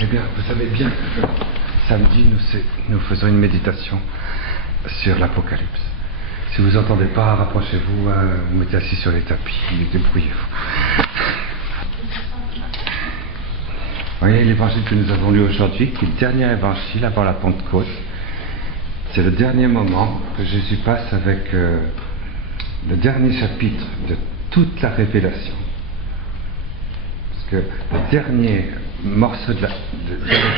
Eh bien, vous savez bien que samedi, nous faisons une méditation sur l'Apocalypse. Si vous n'entendez pas, rapprochez-vous, vous mettez assis sur les tapis, débrouillez-vous. Vous voyez l'évangile que nous avons lu aujourd'hui, qui est le dernier évangile avant la Pentecôte. C'est le dernier moment que Jésus passe avec le dernier chapitre de toute la révélation. Parce que le dernier morceau de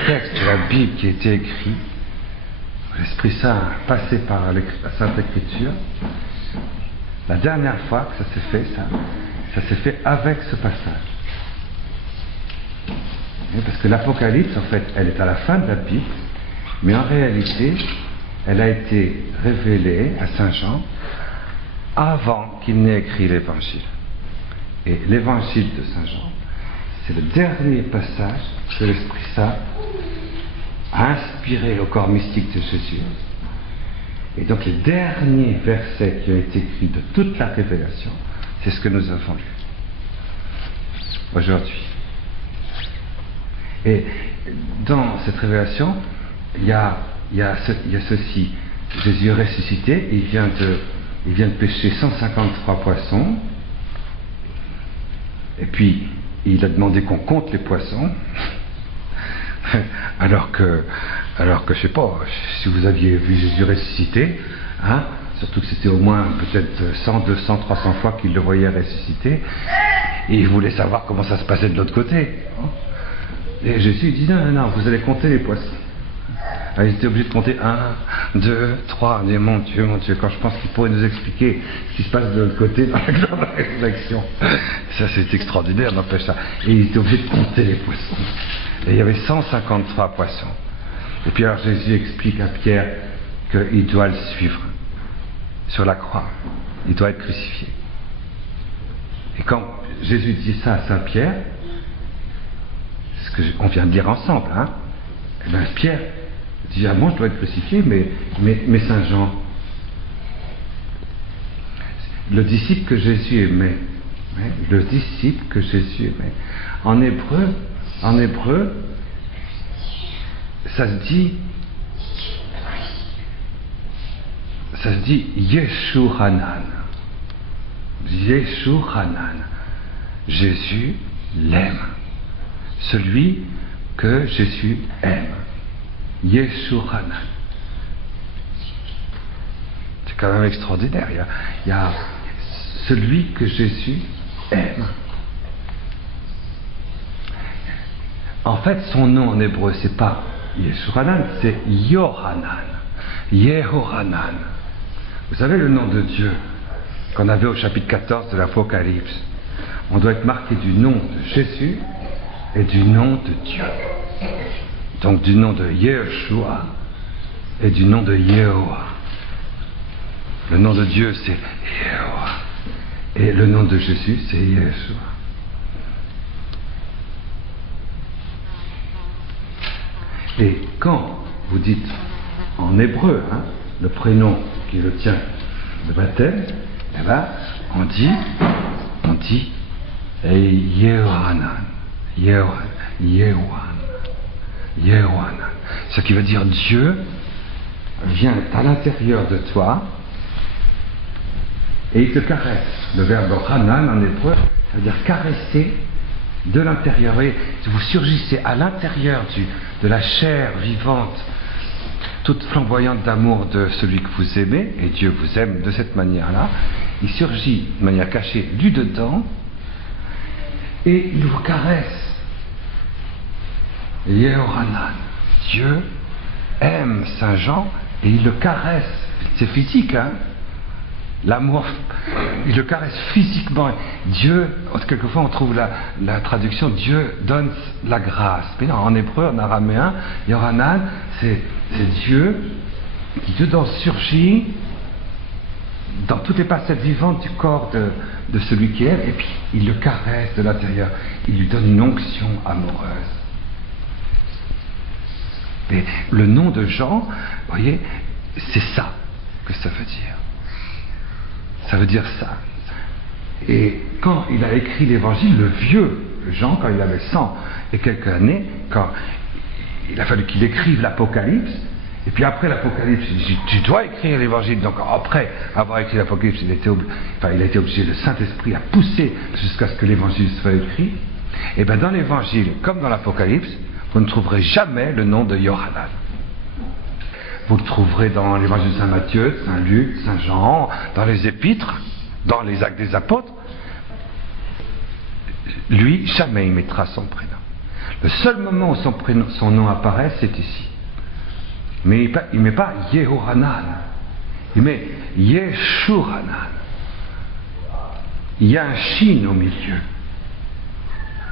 texte de la Bible qui a été écrit, l'Esprit Saint passé par la Sainte Écriture, la dernière fois que ça s'est fait, ça s'est fait avec ce passage. Parce que l'Apocalypse, en fait, elle est à la fin de la Bible, mais en réalité, elle a été révélée à Saint Jean avant qu'il n'ait écrit l'Évangile. Et l'Évangile de Saint Jean, c'est le dernier passage que l'Esprit Saint a inspiré au corps mystique de Jésus. Et donc les derniers versets qui ont été écrits de toute la révélation, c'est ce que nous avons lu aujourd'hui. Et dans cette révélation, il y a ceci. Jésus est ressuscité, il vient de pêcher 153 poissons, et puis il a demandé qu'on compte les poissons, alors que je sais pas, si vous aviez vu Jésus ressuscité, hein, surtout que c'était au moins peut-être 100, 200, 300 fois qu'il le voyait ressuscité, et il voulait savoir comment ça se passait de l'autre côté. Et Jésus dit non, vous allez compter les poissons. Alors, ils étaient obligés de compter 1, 2, 3. Mais mon Dieu, quand je pense qu'il pourrait nous expliquer ce qui se passe de l'autre côté dans la résurrection. Ça, c'est extraordinaire, n'empêche ça. Et ils étaient obligés de compter les poissons. Et il y avait 153 poissons. Et puis alors Jésus explique à Pierre qu'il doit le suivre sur la croix. Il doit être crucifié. Et quand Jésus dit ça à Saint Pierre, ce qu'on vient de lire ensemble, hein, et bien Pierre dit moi je dois être crucifié, mais Saint Jean, le disciple que Jésus aimait, le disciple que Jésus aimait, en hébreu, ça se dit Yeshu Hanan. Yeshu Hanan. Jésus l'aime. Celui que Jésus aime. Yeshu Hanan. C'est quand même extraordinaire. Il y a celui que Jésus aime. En fait, son nom en hébreu, c'est pas Yeshu Hanan, c'est Yohanan. Yehohanan. Vous savez le nom de Dieu qu'on avait au chapitre 14 de l'Apocalypse. On doit être marqué du nom de Jésus et du nom de Dieu. Donc du nom de Yeshua et du nom de Yehoah. Le nom de Dieu c'est Yehoah et le nom de Jésus c'est Yeshua. Et quand vous dites en hébreu, hein, le prénom qui est le tien de baptême, eh ben, on dit Yehohanan, Yehohanan. Ce qui veut dire Dieu vient à l'intérieur de toi et il te caresse. Le verbe Hanan en hébreu, ça veut dire caresser de l'intérieur. Et vous surgissez à l'intérieur de la chair vivante, toute flamboyante d'amour de celui que vous aimez, et Dieu vous aime de cette manière-là. Il surgit de manière cachée du dedans et il vous caresse. Yehohanan. Dieu aime Saint Jean et il le caresse. C'est physique, hein? L'amour, il le caresse physiquement. Dieu, quelquefois on trouve la traduction Dieu donne la grâce. Mais non, en hébreu, en araméen, Yohanan, c'est Dieu qui dedans surgit dans toutes les facettes vivantes du corps de celui qui aime, et puis il le caresse de l'intérieur. Il lui donne une onction amoureuse. Et le nom de Jean, vous voyez, c'est ça que ça veut dire. Ça veut dire ça. Et quand il a écrit l'évangile, le vieux Jean, quand il avait 100 et quelques années, quand il a fallu qu'il écrive l'Apocalypse, et puis après l'Apocalypse, il dit, tu dois écrire l'Évangile. Donc après avoir écrit l'Apocalypse, il a été obligé, le Saint-Esprit a poussé jusqu'à ce que l'Évangile soit écrit. Et bien dans l'Évangile, comme dans l'Apocalypse, vous ne trouverez jamais le nom de Yohanan. Vous le trouverez dans l'Évangile de Saint Matthieu, Saint Luc, Saint Jean, dans les Épîtres, dans les Actes des Apôtres. Lui, jamais il mettra son prénom. Le seul moment où son nom apparaît, c'est ici. Mais il ne met pas Yehohanan, il met Yeshuranan. Il y a un shin au milieu.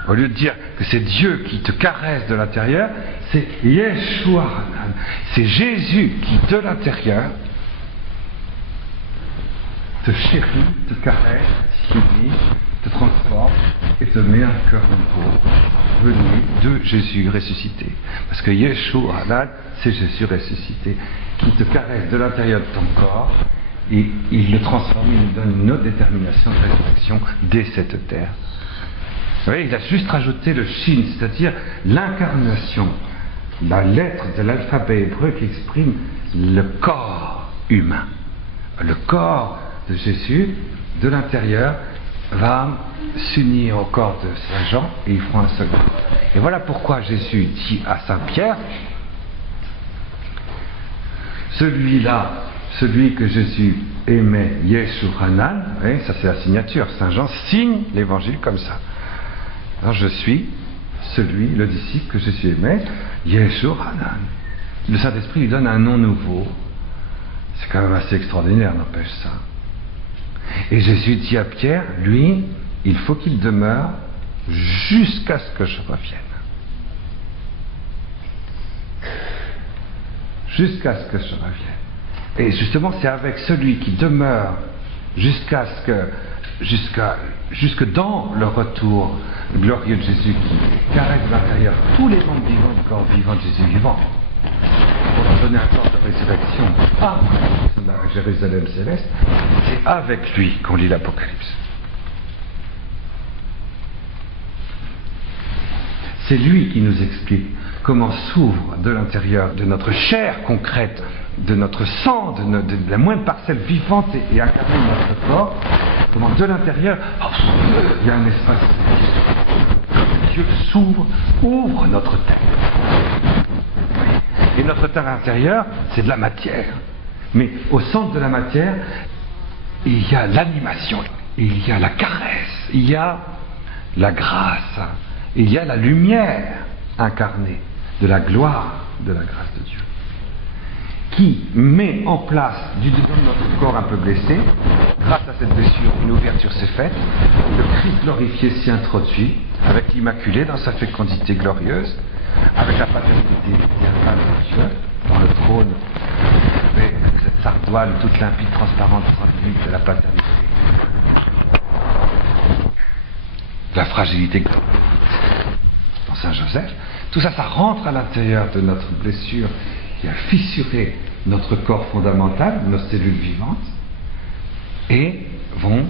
Au lieu de dire que c'est Dieu qui te caresse de l'intérieur, c'est Yeshuranan. C'est Jésus qui, de l'intérieur, te chérit, te caresse, t'unit, te transforme et te met un cœur nouveau, venu de Jésus ressuscité. Parce que Yeshua, c'est Jésus ressuscité, qui te caresse de l'intérieur de ton corps et il le transforme, il lui donne une autre détermination de résurrection dès cette terre. Vous voyez, il a juste rajouté le shin, c'est-à-dire l'incarnation, la lettre de l'alphabet hébreu qui exprime le corps humain. Le corps de Jésus, de l'intérieur, va s'unir au corps de Saint Jean et ils feront un seul corps. Et voilà pourquoi Jésus dit à Saint Pierre, celui-là, celui que Jésus aimait, Yeshuranan, ça c'est la signature, Saint Jean signe l'évangile comme ça. Alors je suis celui, le disciple que Jésus aimait, Yeshuranan. Le Saint-Esprit lui donne un nom nouveau. C'est quand même assez extraordinaire, n'empêche ça. Et Jésus dit à Pierre, lui, il faut qu'il demeure jusqu'à ce que je revienne. Jusqu'à ce que je revienne. Et justement, c'est avec celui qui demeure jusque dans le retour glorieux de Jésus, qui caresse de l'intérieur tous les membres vivants du corps vivant de Jésus vivant, pour leur donner un corps de résurrection de la Jérusalem céleste. C'est avec lui qu'on lit l'Apocalypse. C'est lui qui nous explique comment s'ouvre de l'intérieur de notre chair concrète, de notre sang, de la moindre parcelle vivante et incarnée de notre corps, comment de l'intérieur, il y a un espace. Dieu s'ouvre, ouvre notre terre. Et notre terre intérieure, c'est de la matière. Mais au centre de la matière, il y a l'animation, il y a la caresse, il y a la grâce, il y a la lumière incarnée de la gloire de la grâce de Dieu, qui met en place du dedans de notre corps un peu blessé, grâce à cette blessure, une ouverture s'est faite, le Christ glorifié s'y introduit, avec l'Immaculée dans sa fécondité glorieuse, avec la paternité diaphane de Dieu, dans le trône, mais cette sardoine toute limpide, transparente, translucide de la paternité. La fragilité dans Saint Joseph, tout ça, ça rentre à l'intérieur de notre blessure qui a fissuré notre corps fondamental, nos cellules vivantes, et vont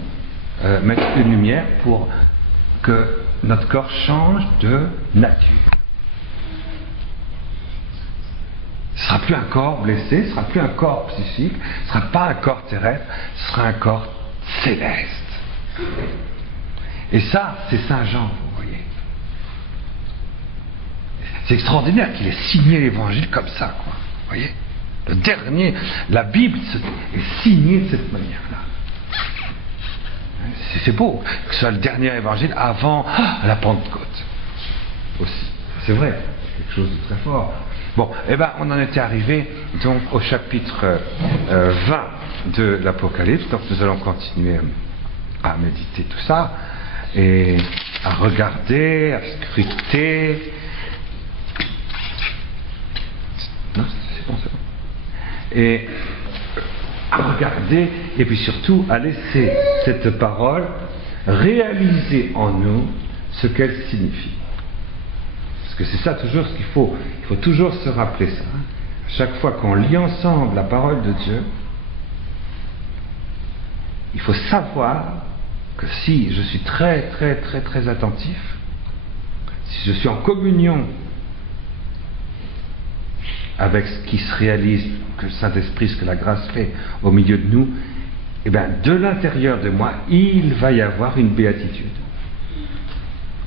mettre une lumière pour que notre corps change de nature. Ce ne sera plus un corps blessé, ce ne sera plus un corps psychique, ce ne sera pas un corps terrestre, ce sera un corps céleste. Et ça, c'est Saint Jean, vous voyez. C'est extraordinaire qu'il ait signé l'évangile comme ça, quoi. Vous voyez, le dernier, la Bible est signée de cette manière-là. C'est beau que ce soit le dernier évangile avant la Pentecôte. Aussi, c'est vrai, quelque chose de très fort. Bon, eh ben, on en était arrivé donc au chapitre 20 de l'Apocalypse. Donc nous allons continuer à méditer tout ça et à regarder, à scruter. Non, c'est bon, c'est bon. Et à regarder et puis surtout à laisser cette parole réaliser en nous ce qu'elle signifie. Parce que c'est ça toujours ce qu'il faut. Il faut toujours se rappeler ça. À chaque fois qu'on lit ensemble la parole de Dieu, il faut savoir que si je suis très très très très attentif, si je suis en communion avec ce qui se réalise, que le Saint-Esprit, ce que la grâce fait au milieu de nous, eh bien, de l'intérieur de moi, il va y avoir une béatitude.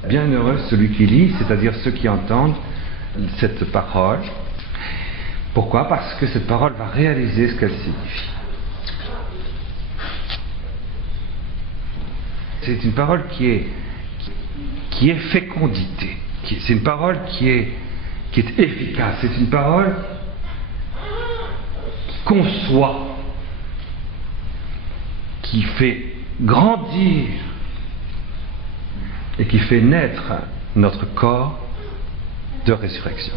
Bienheureux celui qui lit, c'est-à-dire ceux qui entendent cette parole. Pourquoi? Parce que cette parole va réaliser ce qu'elle signifie. C'est une parole qui est fécondité. C'est une parole qui est efficace. C'est une parole qui conçoit, qui fait grandir et qui fait naître notre corps de résurrection.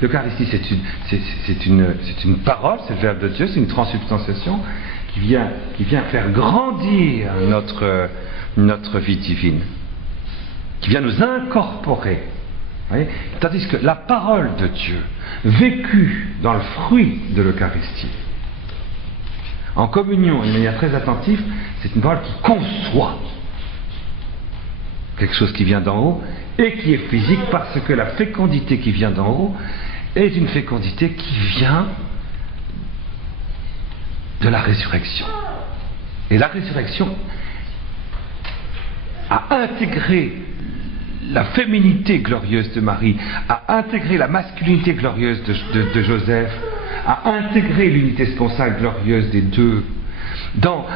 L'Eucharistie, c'est une parole, c'est le verbe de Dieu, c'est une transubstantiation qui vient faire grandir notre vie divine, qui vient nous incorporer. Voyez, tandis que la parole de Dieu, vécue dans le fruit de l'Eucharistie, en communion et de manière très attentive, c'est une parole qui conçoit quelque chose qui vient d'en haut et qui est physique, parce que la fécondité qui vient d'en haut est une fécondité qui vient de la résurrection. Et la résurrection a intégré la féminité glorieuse de Marie, a intégré la masculinité glorieuse de Joseph, a intégré l'unité sponsale glorieuse des deux dans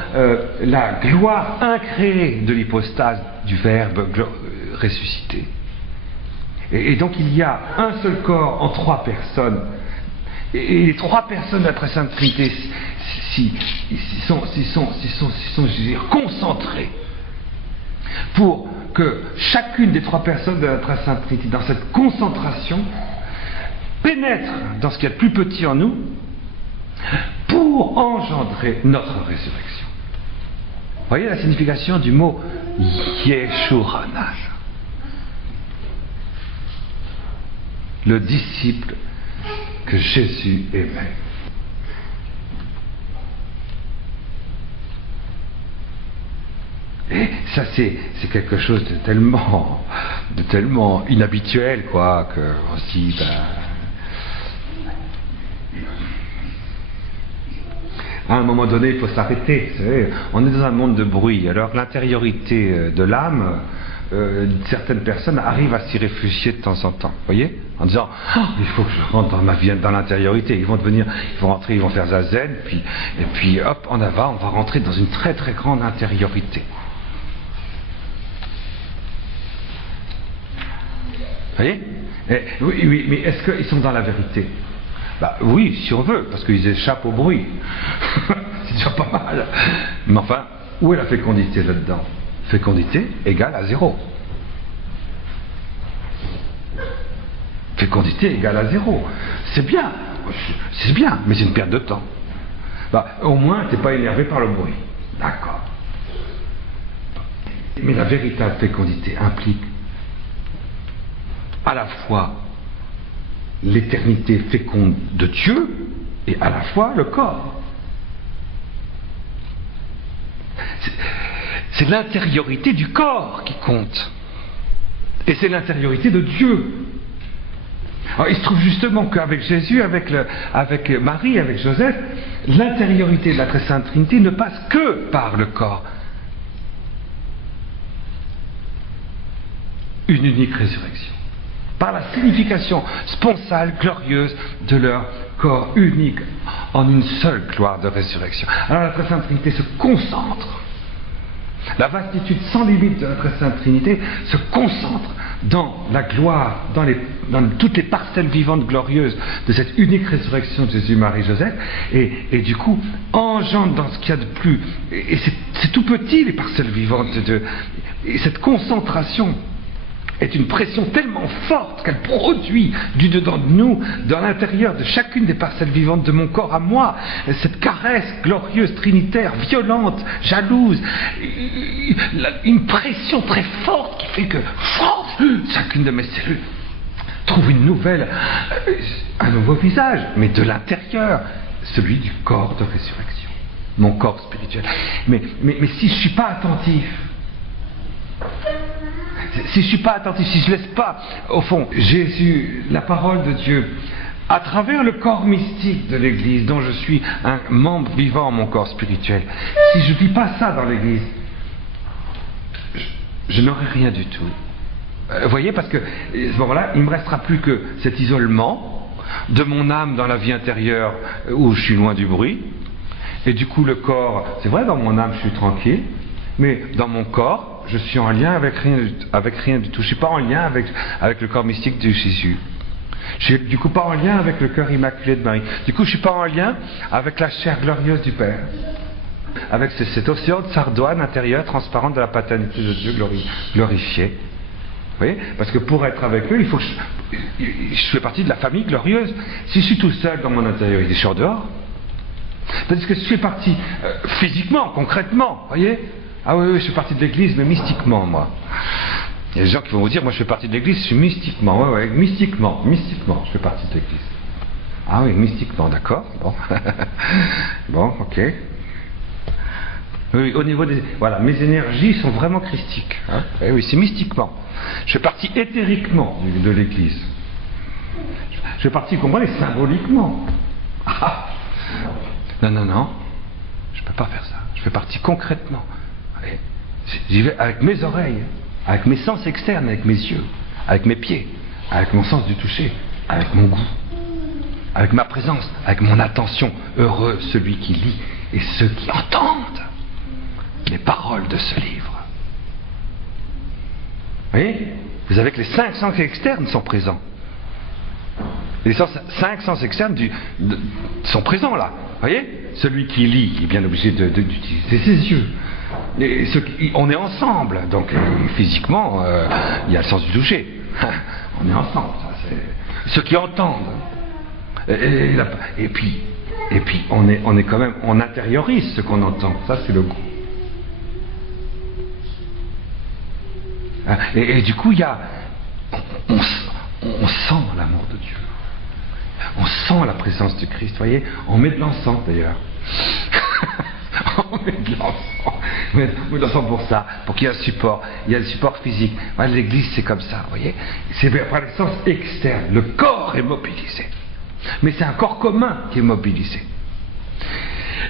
la gloire incréée de l'hypostase du Verbe ressuscité. Et donc il y a un seul corps en trois personnes, et les trois personnes de la Très Sainte Trinité sont je veux dire, concentrées pour que chacune des trois personnes de la Très Sainte Trinité, dans cette concentration, pénètre dans ce qu'il y a de plus petit en nous pour engendrer notre résurrection. Vous voyez la signification du mot Yeshurana, le disciple que Jésus aimait. Et ça, c'est quelque chose de tellement inhabituel, quoi, que on se dit, à un moment donné, il faut s'arrêter. Vous savez, on est dans un monde de bruit. Alors l'intériorité de l'âme, certaines personnes arrivent à s'y réfugier de temps en temps. Vous voyez, en disant, oh, il faut que je rentre dans ma vie, dans l'intériorité. Ils vont rentrer, ils vont faire zazen, et puis hop, on va rentrer dans une très très grande intériorité. Vous voyez? Oui, mais est-ce qu'ils sont dans la vérité? Bah oui, si on veut, parce qu'ils échappent au bruit. C'est déjà pas mal. Mais enfin, où est la fécondité là-dedans? Fécondité égale à 0. Fécondité égale à 0. C'est bien, mais c'est une perte de temps. Bah, au moins, t'es pas énervé par le bruit. D'accord. Mais la véritable fécondité implique à la fois l'éternité féconde de Dieu et à la fois le corps. C'est l'intériorité du corps qui compte. Et c'est l'intériorité de Dieu. Alors, il se trouve justement qu'avec Jésus, avec Marie, avec Joseph, l'intériorité de la Très Sainte Trinité ne passe que par le corps. Une unique résurrection. Par la signification sponsale, glorieuse de leur corps unique en une seule gloire de résurrection. Alors la Très Sainte Trinité se concentre. La vastitude sans limite de la Très Sainte Trinité se concentre dans la gloire, dans toutes les parcelles vivantes glorieuses de cette unique résurrection de Jésus, Marie, Joseph, et du coup engendre dans ce qu'il y a de plus. Et c'est tout petit, les parcelles vivantes et cette concentration est une pression tellement forte qu'elle produit du dedans de nous, dans l'intérieur de chacune des parcelles vivantes de mon corps à moi, cette caresse glorieuse, trinitaire, violente, jalouse, une pression très forte qui fait que chacune de mes cellules trouve un nouveau visage, mais de l'intérieur, celui du corps de résurrection. mon corps spirituel. Mais si je ne suis pas attentif, si je ne suis pas attentif, si je ne laisse pas, au fond, Jésus, la parole de Dieu, à travers le corps mystique de l'Église, dont je suis un membre vivant, mon corps spirituel, si je ne vis pas ça dans l'Église, je n'aurai rien du tout. Vous voyez, parce que à ce moment-là, il ne me restera plus que cet isolement de mon âme dans la vie intérieure où je suis loin du bruit. Et du coup, le corps, c'est vrai, dans mon âme, je suis tranquille, mais dans mon corps, je suis en lien avec rien du tout. Je ne suis pas en lien avec le corps mystique de Jésus. Je ne suis du coup pas en lien avec le cœur immaculé de Marie. Du coup, je ne suis pas en lien avec la chair glorieuse du Père. Avec cet océan de sardoine intérieure transparente de la paternité de Dieu glorifiée. Vous voyez ? Parce que pour être avec eux, il faut que je fais partie de la famille glorieuse. Si je suis tout seul dans mon intériorité, je suis en dehors. Parce que je fais partie physiquement, concrètement, vous voyez ? Ah oui, je fais partie de l'Église, mais mystiquement, moi. Il y a des gens qui vont vous dire, moi je fais partie de l'Église, je suis mystiquement. Oui, mystiquement, je fais partie de l'Église. Ah oui, mystiquement, d'accord. Bon, bon, ok. Oui, au niveau des... Voilà, mes énergies sont vraiment christiques. Hein. Oui, c'est mystiquement. Je fais partie éthériquement de l'Église. Je fais partie, vous comprenez, symboliquement. Ah. Non, je ne peux pas faire ça. Je fais partie concrètement. J'y vais avec mes oreilles, avec mes sens externes, avec mes yeux, avec mes pieds, avec mon sens du toucher, avec mon goût, avec ma présence, avec mon attention. Heureux celui qui lit et ceux qui entendent les paroles de ce livre. Vous voyez ? Vous savez que les 5 sens externes sont présents. Les 5 sens externes sont présents là. Vous voyez ? Celui qui lit est bien obligé d'utiliser ses yeux. On est ensemble, donc physiquement, il y a le sens du toucher. On est ensemble. Ça, ceux qui entendent. Et puis on est quand même, on intériorise ce qu'on entend. Ça, c'est le goût. Et du coup, on sent l'amour de Dieu. On sent la présence du Christ, vous voyez. On met de l'encens d'ailleurs. On met de l'encens. On met de l'encens pour ça, pour qu'il y ait un support. Il y a le support physique. Voilà, l'Église, c'est comme ça, vous voyez. C'est par les sens externes. Le corps est mobilisé. Mais c'est un corps commun qui est mobilisé.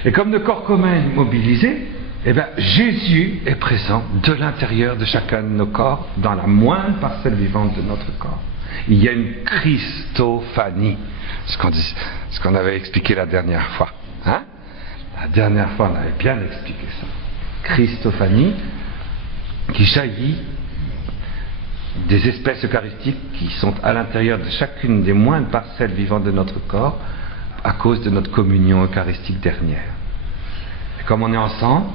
Et comme le corps commun est mobilisé, eh bien, Jésus est présent de l'intérieur de chacun de nos corps, dans la moindre parcelle vivante de notre corps. Il y a une Christophanie, ce qu'on avait expliqué la dernière fois. Hein? La dernière fois, on avait bien expliqué ça. Christophanie, qui jaillit des espèces eucharistiques qui sont à l'intérieur de chacune des moindres parcelles vivantes de notre corps, à cause de notre communion eucharistique dernière. Et comme on est ensemble,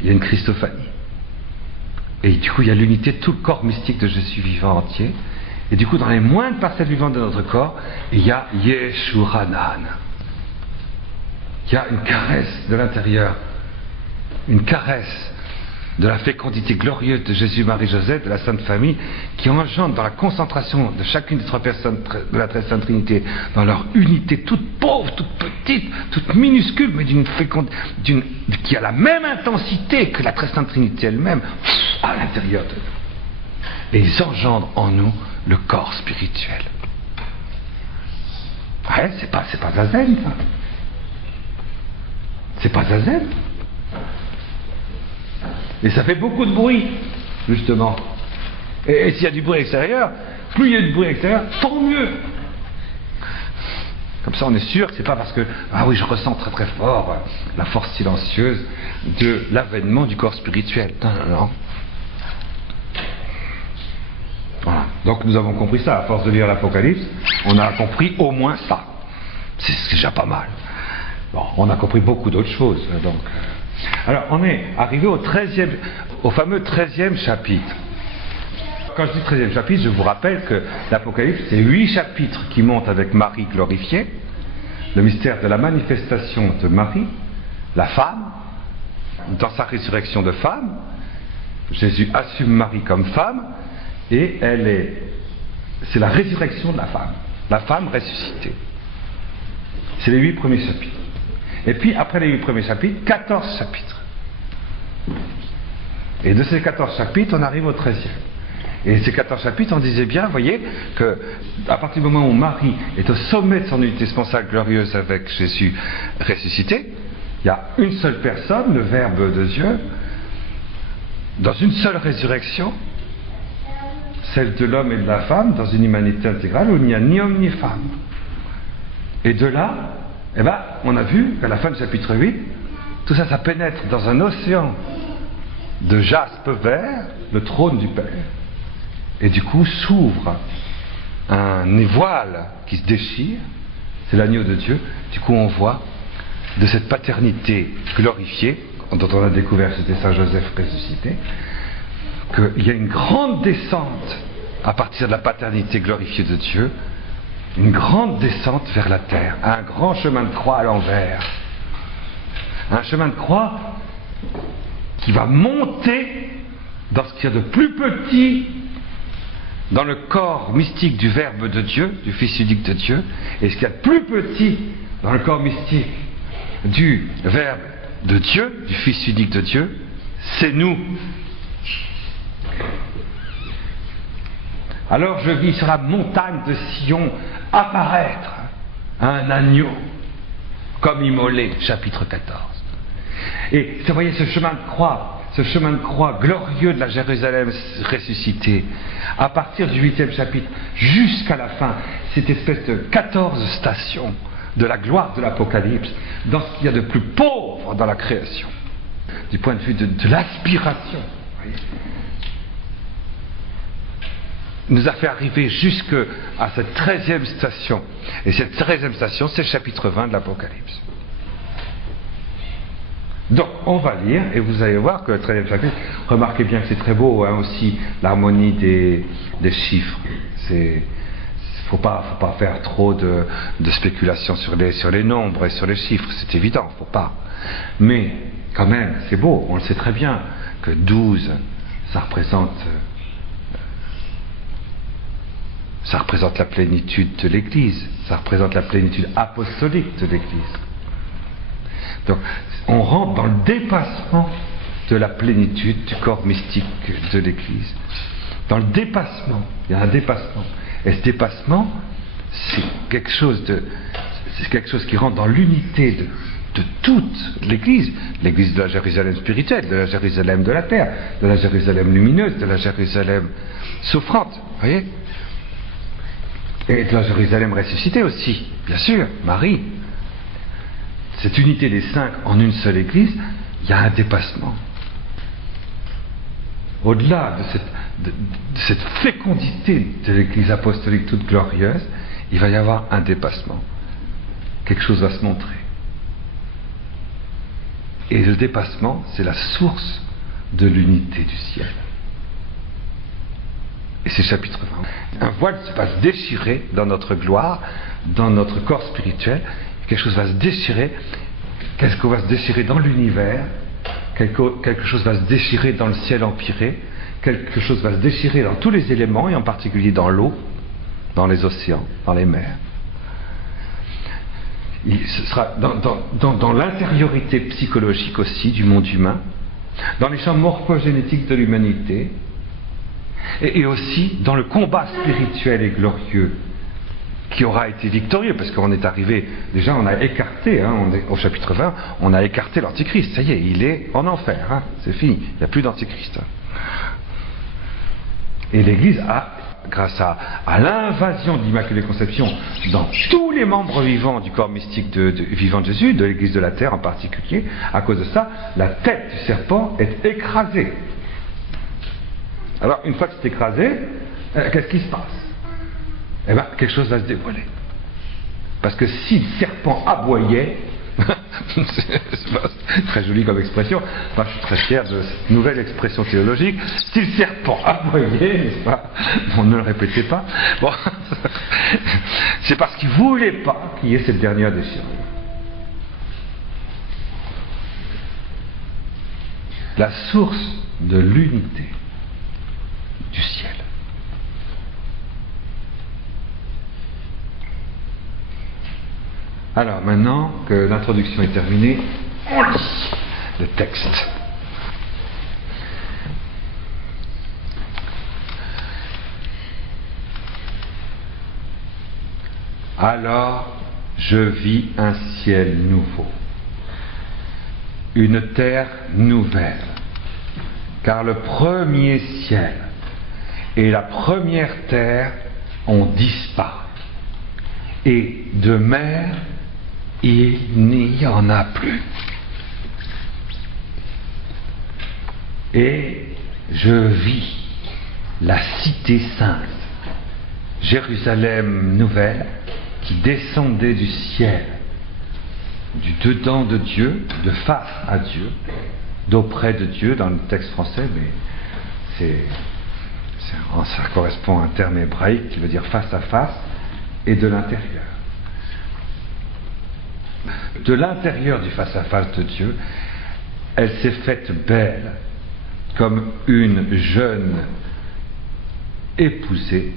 il y a une Christophanie. Et du coup, il y a l'unité de tout le corps mystique de Jésus vivant entier. Et du coup, dans les moindres parcelles vivantes de notre corps, il y a Yeshuranan. Il y a une caresse de l'intérieur, une caresse de la fécondité glorieuse de Jésus, Marie, Joseph, de la Sainte Famille, qui engendre dans la concentration de chacune des 3 personnes de la Très Sainte Trinité, dans leur unité toute pauvre, toute petite, toute minuscule, mais qui a la même intensité que la Très Sainte Trinité elle-même, à l'intérieur de nous. Et ils engendrent en nous le corps spirituel. Ouais, c'est pas zazen, ça. C'est pas zazen. Et ça fait beaucoup de bruit, justement. Et s'il y a du bruit extérieur, plus il y a du bruit extérieur, tant mieux. Comme ça, on est sûr que c'est pas parce que, ah oui, je ressens très très fort la force silencieuse de l'avènement du corps spirituel. Non. Voilà. Donc nous avons compris ça, à force de lire l'Apocalypse, on a compris au moins ça. C'est déjà pas mal. Bon, on a compris beaucoup d'autres choses, donc... Alors, on est arrivé au fameux 13e chapitre. Quand je dis 13e chapitre, je vous rappelle que l'Apocalypse, c'est 8 chapitres qui montent avec Marie glorifiée, le mystère de la manifestation de Marie, la femme, dans sa résurrection de femme. Jésus assume Marie comme femme, et c'est la résurrection de la femme ressuscitée. C'est les 8 premiers chapitres. Et puis, après les 8 premiers chapitres, 14 chapitres. Et de ces 14 chapitres, on arrive au 13e. Et ces 14 chapitres, on disait bien, vous voyez, que à partir du moment où Marie est au sommet de son unité sponsale glorieuse avec Jésus ressuscité, il y a une seule personne, le Verbe de Dieu, dans une seule résurrection, celle de l'homme et de la femme, dans une humanité intégrale où il n'y a ni homme ni femme. Et de là, eh ben, on a vu qu'à la fin du chapitre 8, tout ça, ça pénètre dans un océan de jaspe vert, le trône du Père. Et du coup, s'ouvre un voile qui se déchire, c'est l'agneau de Dieu. Du coup, on voit de cette paternité glorifiée, dont on a découvert que c'était Saint Joseph ressuscité, qu'il y a une grande descente à partir de la paternité glorifiée de Dieu, une grande descente vers la terre, un grand chemin de croix à l'envers. Un chemin de croix qui va monter dans ce qu'il y a de plus petit dans le corps mystique du Verbe de Dieu, du Fils unique de Dieu, et ce qu'il y a de plus petit dans le corps mystique du Verbe de Dieu, du Fils unique de Dieu, c'est nous. Alors je vis sur la montagne de Sion apparaître un agneau comme immolé, chapitre 14. Et vous voyez ce chemin de croix glorieux de la Jérusalem ressuscitée, à partir du 8e chapitre jusqu'à la fin, cette espèce de 14 stations de la gloire de l'Apocalypse, dans ce qu'il y a de plus pauvre dans la création, du point de vue de l'aspiration, nous a fait arriver jusqu'à cette 13e station. Et cette 13e station, c'est le chapitre 20 de l'Apocalypse. Donc, on va lire, et vous allez voir que le 13e chapitre, remarquez bien que c'est très beau, hein, aussi, l'harmonie des chiffres. Faut pas faire trop de spéculation sur les nombres et sur les chiffres, c'est évident, faut pas. Mais, quand même, c'est beau, on le sait très bien, que 12, ça représente la plénitude de l'Église, ça représente la plénitude apostolique de l'Église. Donc, on rentre dans le dépassement de la plénitude du corps mystique de l'Église. Dans le dépassement, il y a un dépassement. Et ce dépassement, c'est quelque chose qui rentre dans l'unité de toute l'Église. L'Église de la Jérusalem spirituelle, de la Jérusalem de la terre, de la Jérusalem lumineuse, de la Jérusalem souffrante. Vous voyez ? Et de la Jérusalem ressuscitée aussi, bien sûr, Marie. Cette unité des 5 en une seule Église, il y a un dépassement. Au-delà de cette fécondité de l'Église apostolique toute glorieuse, il va y avoir un dépassement. Quelque chose va se montrer. Et le dépassement, c'est la source de l'unité du ciel. Et c'est le chapitre 20. Un voile va se déchirer dans notre gloire, dans notre corps spirituel. Quelque chose va se déchirer. Quelque chose va se déchirer dans l'univers. Quelque chose va se déchirer dans le ciel empyré. Quelque chose va se déchirer dans tous les éléments, et en particulier dans l'eau, dans les océans, dans les mers. Ce sera dans l'intériorité psychologique aussi du monde humain, dans les champs morphogénétiques de l'humanité, et aussi dans le combat spirituel et glorieux qui aura été victorieux, parce qu'on est arrivé, déjà on a écarté, au chapitre 20, on a écarté l'Antichrist, ça y est, il est en enfer, c'est fini, il n'y a plus d'Antichrist. Et l'Église a, grâce à l'invasion de l'Immaculée Conception dans tous les membres vivants du corps mystique vivant de Jésus, de l'Église de la Terre en particulier, à cause de ça, la tête du serpent est écrasée. Alors, une fois que c'est écrasé, qu'est-ce qui se passe? Eh bien, quelque chose va se dévoiler. Parce que si le serpent aboyait, c'est très joli comme expression, enfin, je suis très fier de cette nouvelle expression théologique, si le serpent aboyait, n'est-ce pas? Bon, ne le répétez pas. Bon, c'est parce qu'il ne voulait pas qu'il y ait cette dernière déchirure. La source de l'unité du ciel. Alors maintenant que l'introduction est terminée, on lit le texte. Alors je vis un ciel nouveau, une terre nouvelle, car le premier ciel et la première terre ont disparu, et de mer il n'y en a plus. Et je vis la cité sainte, Jérusalem nouvelle, qui descendait du ciel, du dedans de Dieu, de face à Dieu, d'auprès de Dieu dans le texte français, mais ça correspond à un terme hébraïque qui veut dire face à face, et de l'intérieur. De l'intérieur du face à face de Dieu, elle s'est faite belle, comme une jeune épousée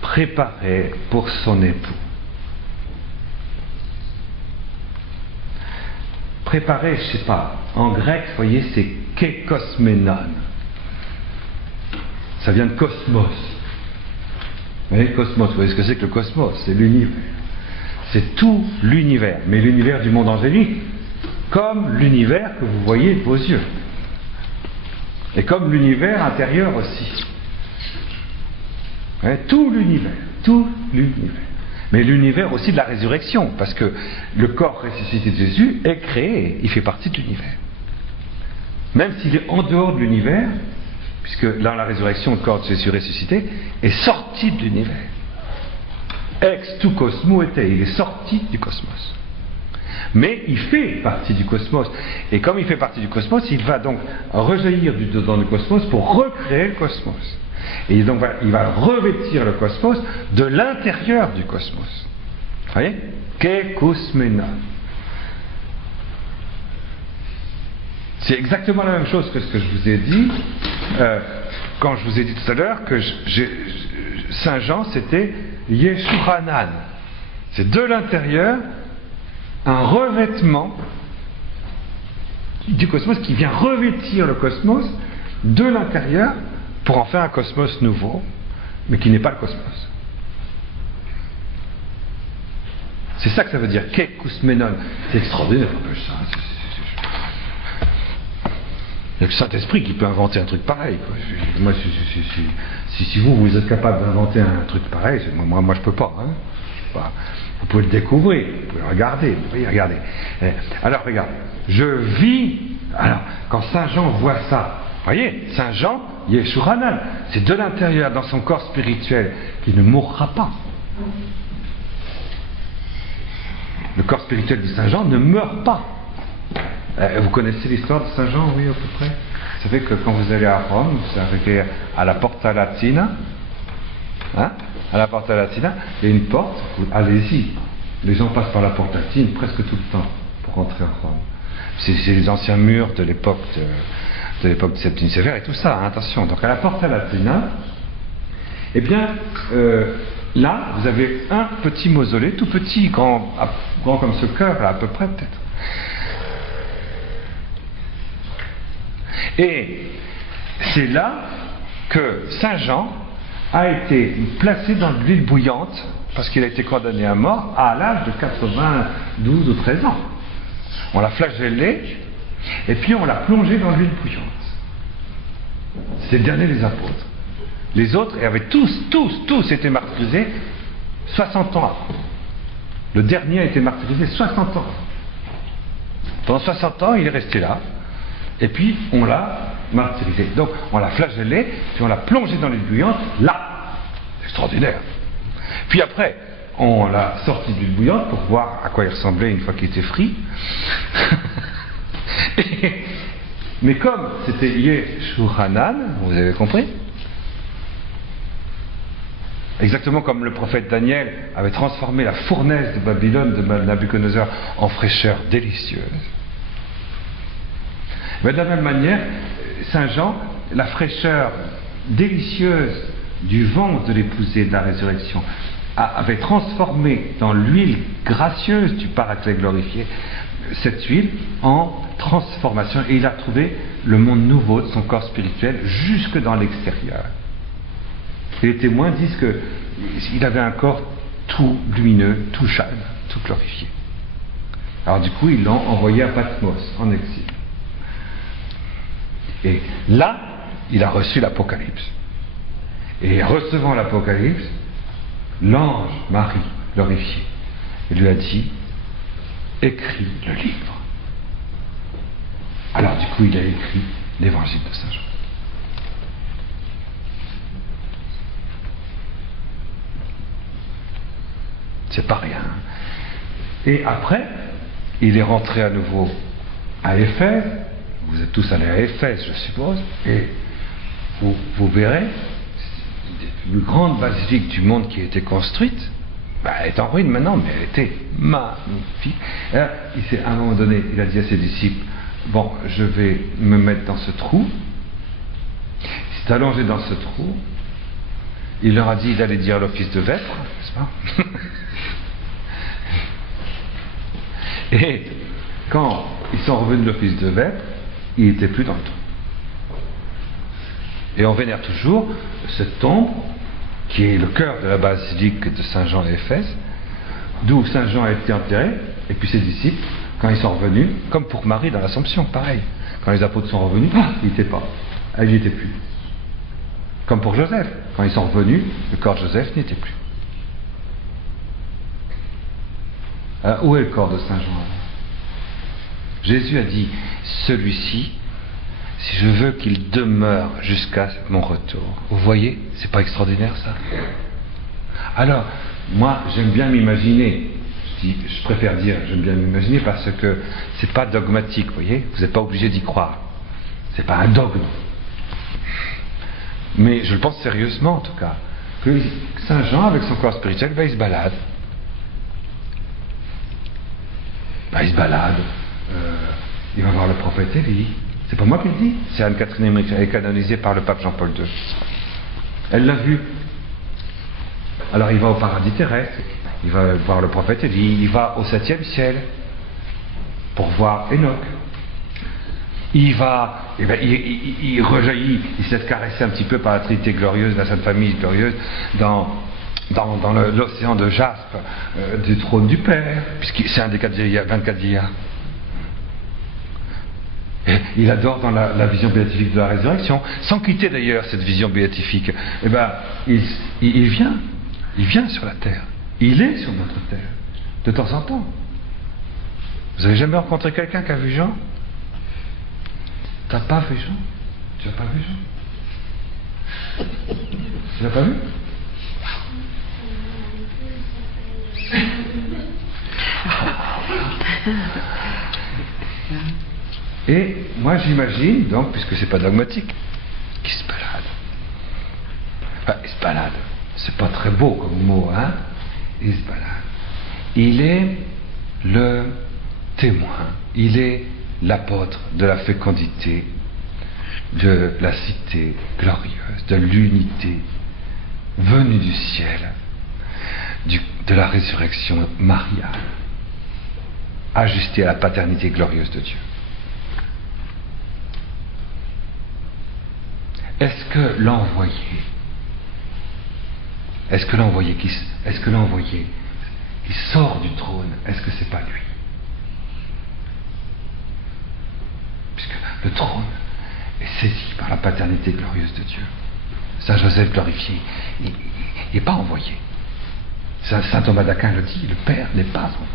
préparée pour son époux. Préparée, je sais pas, en grec, vous voyez, c'est kekosmenon. Ça vient de cosmos. Vous voyez, cosmos, vous voyez ce que c'est que le cosmos? C'est l'univers. C'est tout l'univers, mais l'univers du monde angélique, comme l'univers que vous voyez de vos yeux. Et comme l'univers intérieur aussi. Ouais, tout l'univers. Mais l'univers aussi de la résurrection, parce que le corps ressuscité de Jésus est créé, il fait partie de l'univers. Même s'il est en dehors de l'univers, puisque dans la résurrection, le corps de Jésus ressuscité est sorti de l'univers. Ex tu cosmo était, il est sorti du cosmos. Mais il fait partie du cosmos. Et comme il fait partie du cosmos, il va donc rejaillir du dedans du cosmos pour recréer le cosmos. Et donc il va revêtir le cosmos de l'intérieur du cosmos. Vous voyez? Kekousmena. C'est exactement la même chose que ce que je vous ai dit quand je vous ai dit tout à l'heure que Saint Jean c'était Yeshuhanan. C'est de l'intérieur un revêtement du cosmos qui vient revêtir le cosmos de l'intérieur pour en faire un cosmos nouveau, mais qui n'est pas le cosmos. C'est ça que ça veut dire, Kekousmenon. C'est extraordinaire un peu ça. Il n'y a que le Saint-Esprit qui peut inventer un truc pareil, quoi. Moi, si vous êtes capable d'inventer un truc pareil, moi je peux pas. Hein. Vous pouvez le découvrir, vous pouvez le regarder, vous pouvez regarder. Alors regarde, je vis. Alors quand Saint Jean voit ça, vous voyez, Saint Jean, Yeshuhanan, c'est de l'intérieur dans son corps spirituel qu'il ne mourra pas. Le corps spirituel de Saint Jean ne meurt pas. Vous connaissez l'histoire de Saint Jean, oui, à peu près. Vous savez que quand vous allez à Rome, vous arrivez à la Porta Latina, hein, à la Porta Latina, il y a une porte, allez-y. Les gens passent par la Porte Latine presque tout le temps pour rentrer à Rome. C'est les anciens murs de l'époque de Septime Sévère et tout ça, hein, attention. Donc à la Porta Latina, eh bien, là, vous avez un petit mausolée, tout petit, grand comme ce cœur, là, à peu près peut-être. Et c'est là que Saint Jean a été placé dans de l'huile bouillante parce qu'il a été condamné à mort à l'âge de 92 ou 13 ans. On l'a flagellé et puis on l'a plongé dans l'huile bouillante. C'est le dernier des apôtres. Les autres avaient tous été martyrisés 60 ans avant. Le dernier a été martyrisé 60 ans. Pendant 60 ans, il est resté là. Et puis, on l'a martyrisé. Donc, on l'a flagellé, puis on l'a plongé dans l'huile bouillante, là. C'est extraordinaire. Puis après, on l'a sorti de l'huile bouillante pour voir à quoi il ressemblait une fois qu'il était frit. Mais comme c'était Yeshuhanan, vous avez compris? Exactement comme le prophète Daniel avait transformé la fournaise de Babylone de Nabuchodonosor en fraîcheur délicieuse. Mais de la même manière, Saint Jean, la fraîcheur délicieuse du ventre de l'épousée de la résurrection, avait transformé dans l'huile gracieuse du Paraclet glorifié cette huile en transformation, et il a trouvé le monde nouveau de son corps spirituel jusque dans l'extérieur. Et les témoins disent qu'il avait un corps tout lumineux, tout jeune, tout glorifié. Alors du coup, ils l'ont envoyé à Patmos, en exil. Et là, il a reçu l'Apocalypse. Et recevant l'Apocalypse, l'ange Marie, glorifié, lui a dit, écris le livre. Alors du coup, il a écrit l'évangile de Saint Jean. C'est pas rien. Et après, il est rentré à nouveau à Éphèse. Vous êtes tous allés à Éphèse, je suppose, et vous verrez, une des plus grandes basiliques du monde qui a été construite, elle est en ruine maintenant, mais elle était magnifique. Et là, à un moment donné, il a dit à ses disciples, bon, je vais me mettre dans ce trou. Il s'est allongé dans ce trou. Il leur a dit d'aller dire l'office de vêpres, n'est-ce pas? Et quand ils sont revenus de l'office de vêpres, il n'était plus dans le trou. Et on vénère toujours cette tombe qui est le cœur de la basilique de Saint Jean à Éphèse, d'où Saint Jean a été enterré, et puis ses disciples, quand ils sont revenus, comme pour Marie dans l'Assomption, pareil. Quand les apôtres sont revenus, il n'était pas. Elle n'y était plus. Comme pour Joseph, quand ils sont revenus, le corps de Joseph n'était plus. Alors, où est le corps de Saint Jean? Jésus a dit, celui-ci, si je veux qu'il demeure jusqu'à mon retour. Vous voyez, c'est pas extraordinaire ça? Alors, moi, j'aime bien m'imaginer, je préfère dire j'aime bien m'imaginer parce que c'est pas dogmatique, vous voyez, vous n'êtes pas obligé d'y croire. C'est pas un dogme. Mais je le pense sérieusement en tout cas, que Saint Jean, avec son corps spirituel, il se balade. Il se balade, il va voir le prophète Élie. C'est pas moi qui le dis, c'est Anne-Catherine Emmerich, elle est canonisée par le pape Jean-Paul II. Elle l'a vu. Alors il va au paradis terrestre, il va voir le prophète Élie, il va au 7e ciel pour voir Enoch. Il va, il rejaillit, il se laisse caresser un petit peu par la Trinité glorieuse, la Sainte Famille glorieuse, dans l'océan de jaspe du trône du Père, puisque c'est un des 24 vieillards. Et il adore dans la vision béatifique de la résurrection, sans quitter d'ailleurs cette vision béatifique. Il vient sur la terre, il est sur notre terre, de temps en temps. Vous avez jamais rencontré quelqu'un qui a vu Jean? T'as pas vu Jean? Tu n'as pas vu Jean? Tu l'as pas vu? Et moi j'imagine, donc, puisque c'est pas dogmatique, qu'il se balade. Enfin, il se balade. C'est pas très beau comme mot, hein? Il se balade. Il est le témoin. Il est l'apôtre de la fécondité, de la cité glorieuse, de l'unité venue du ciel, de la résurrection mariale, ajustée à la paternité glorieuse de Dieu. Est-ce que l'envoyé qui sort du trône, est-ce que c'est pas lui? Puisque le trône est saisi par la paternité glorieuse de Dieu. Saint Joseph glorifié, il n'est pas envoyé. Saint Thomas d'Aquin le dit, le Père n'est pas envoyé.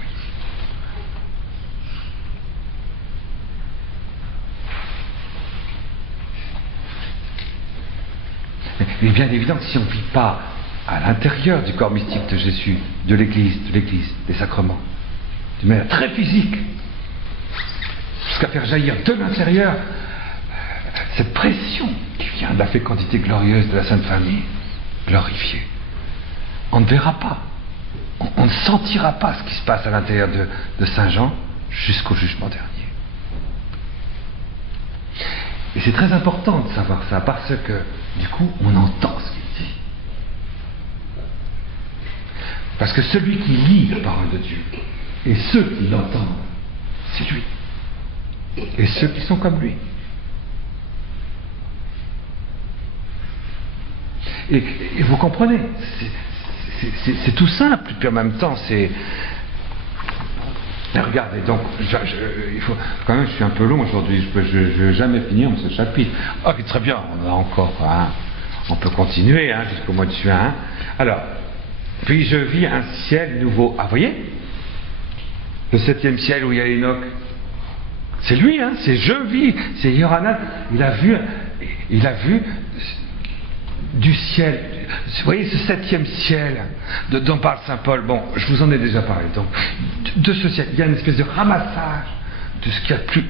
Mais bien évidemment, si on ne vit pas à l'intérieur du corps mystique de Jésus, de l'Église, des sacrements, d'une manière très physique, jusqu'à faire jaillir de l'intérieur cette pression qui vient de la fécondité glorieuse de la Sainte Famille, glorifiée, on ne verra pas, on ne sentira pas ce qui se passe à l'intérieur de Saint Jean jusqu'au jugement dernier. Et c'est très important de savoir ça, parce que, du coup, on entend ce qu'il dit. Parce que celui qui lit la parole de Dieu, et ceux qui l'entendent, c'est lui. Et ceux qui sont comme lui. Et vous comprenez, c'est tout simple, puis en même temps, c'est... Mais regardez, donc, il faut, quand même, je suis un peu long aujourd'hui, je ne vais jamais finir ce chapitre. Ah, puis très bien, on a encore, hein, on peut continuer jusqu'au mois de juin. Hein. Alors, puis je vis un ciel nouveau. Ah, vous voyez, le 7e ciel où il y a Enoch, c'est lui, hein, c'est je vis, c'est Yohanan, il a vu du ciel. Vous voyez ce 7e ciel dont parle Saint Paul. Bon, je vous en ai déjà parlé. Donc, de ce ciel, il y a une espèce de ramassage de ce qu'il y a de plus,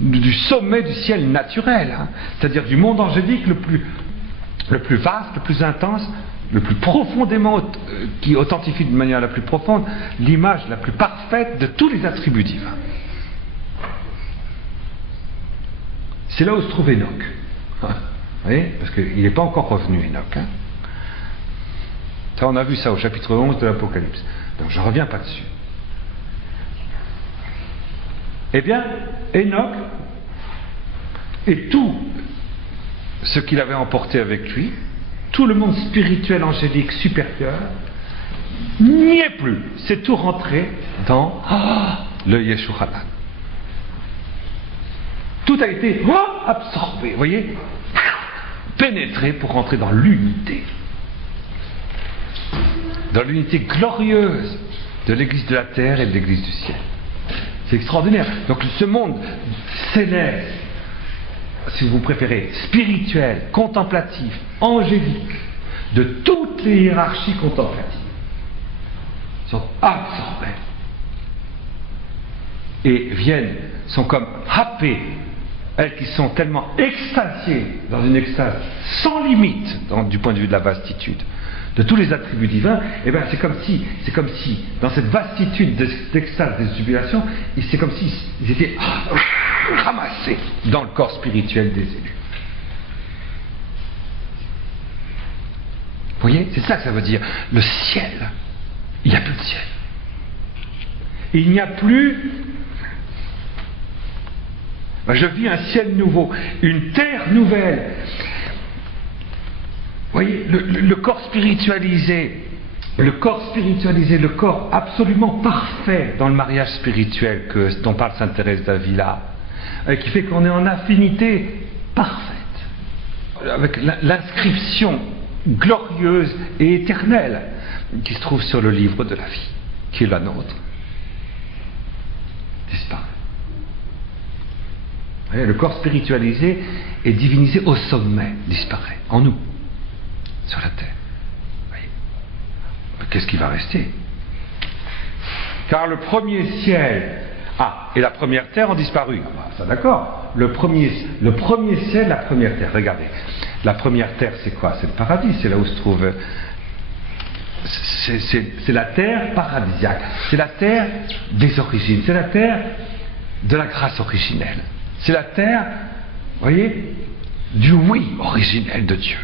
du sommet du ciel naturel, hein, c'est-à-dire du monde angélique le plus vaste, le plus intense, le plus profondément, qui authentifie de manière la plus profonde l'image la plus parfaite de tous les attributs divins. C'est là où se trouve Enoch. Vous voyez, parce qu'il n'est pas encore revenu, Enoch. Hein. Ça, on a vu ça au chapitre 11 de l'Apocalypse. Donc, je ne reviens pas dessus. Eh bien, Enoch et tout ce qu'il avait emporté avec lui, tout le monde spirituel, angélique, supérieur, n'y est plus. C'est tout rentré dans le Yeshua. Tout a été absorbé, vous voyez, pénétré pour rentrer dans l'unité. Dans l'unité glorieuse de l'Église de la terre et de l'Église du ciel. C'est extraordinaire. Donc ce monde céleste, si vous préférez, spirituel, contemplatif, angélique, de toutes les hiérarchies contemplatives, sont absorbés. Et sont comme happées, elles qui sont tellement extasiées, dans une extase sans limite, du point de vue de la vastitude, de tous les attributs divins, et bien c'est comme si, dans cette vastitude d'extase, de jubilation, c'est comme s'ils étaient ramassés dans le corps spirituel des élus. Vous voyez, c'est ça que ça veut dire. Le ciel, il n'y a plus de ciel. Il n'y a plus... Je vis un ciel nouveau, une terre nouvelle. Vous voyez, le corps spiritualisé, le corps absolument parfait dans le mariage spirituel dont parle Sainte Thérèse d'Avila, qui fait qu'on est en affinité parfaite, avec l'inscription glorieuse et éternelle qui se trouve sur le livre de la vie, qui est la nôtre, disparaît. Le corps spiritualisé et divinisé au sommet disparaît, en nous, sur la terre. Voyez. Qu'est-ce qui va rester? Car le premier ciel et la première terre ont disparu. Ça d'accord. Le premier ciel, la première terre. Regardez, la première terre c'est quoi? C'est le paradis, c'est là où se trouve... C'est la terre paradisiaque, c'est la terre des origines, c'est la terre de la grâce originelle. C'est la terre, vous voyez, du oui originel de Dieu.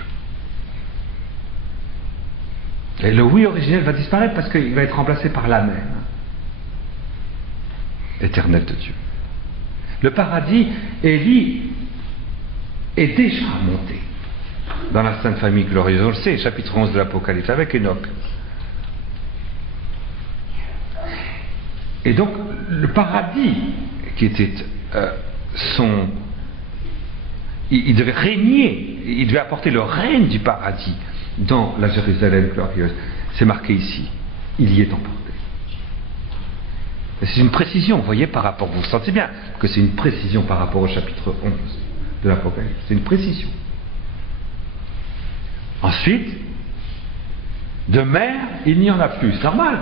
Et le oui originel va disparaître parce qu'il va être remplacé par l'amen éternel de Dieu. Le paradis, Élie est déjà monté dans la Sainte Famille glorieuse. On le sait, chapitre 11 de l'Apocalypse, avec Enoch. Et donc, le paradis, qui était... il devait régner, il devait apporter le règne du paradis dans la Jérusalem glorieuse. C'est marqué ici, il y est emporté. Et c'est une précision, vous voyez, par rapport, vous sentez bien que c'est une précision par rapport au chapitre 11 de l'Apocalypse, c'est une précision. Ensuite, de mer, il n'y en a plus, c'est normal.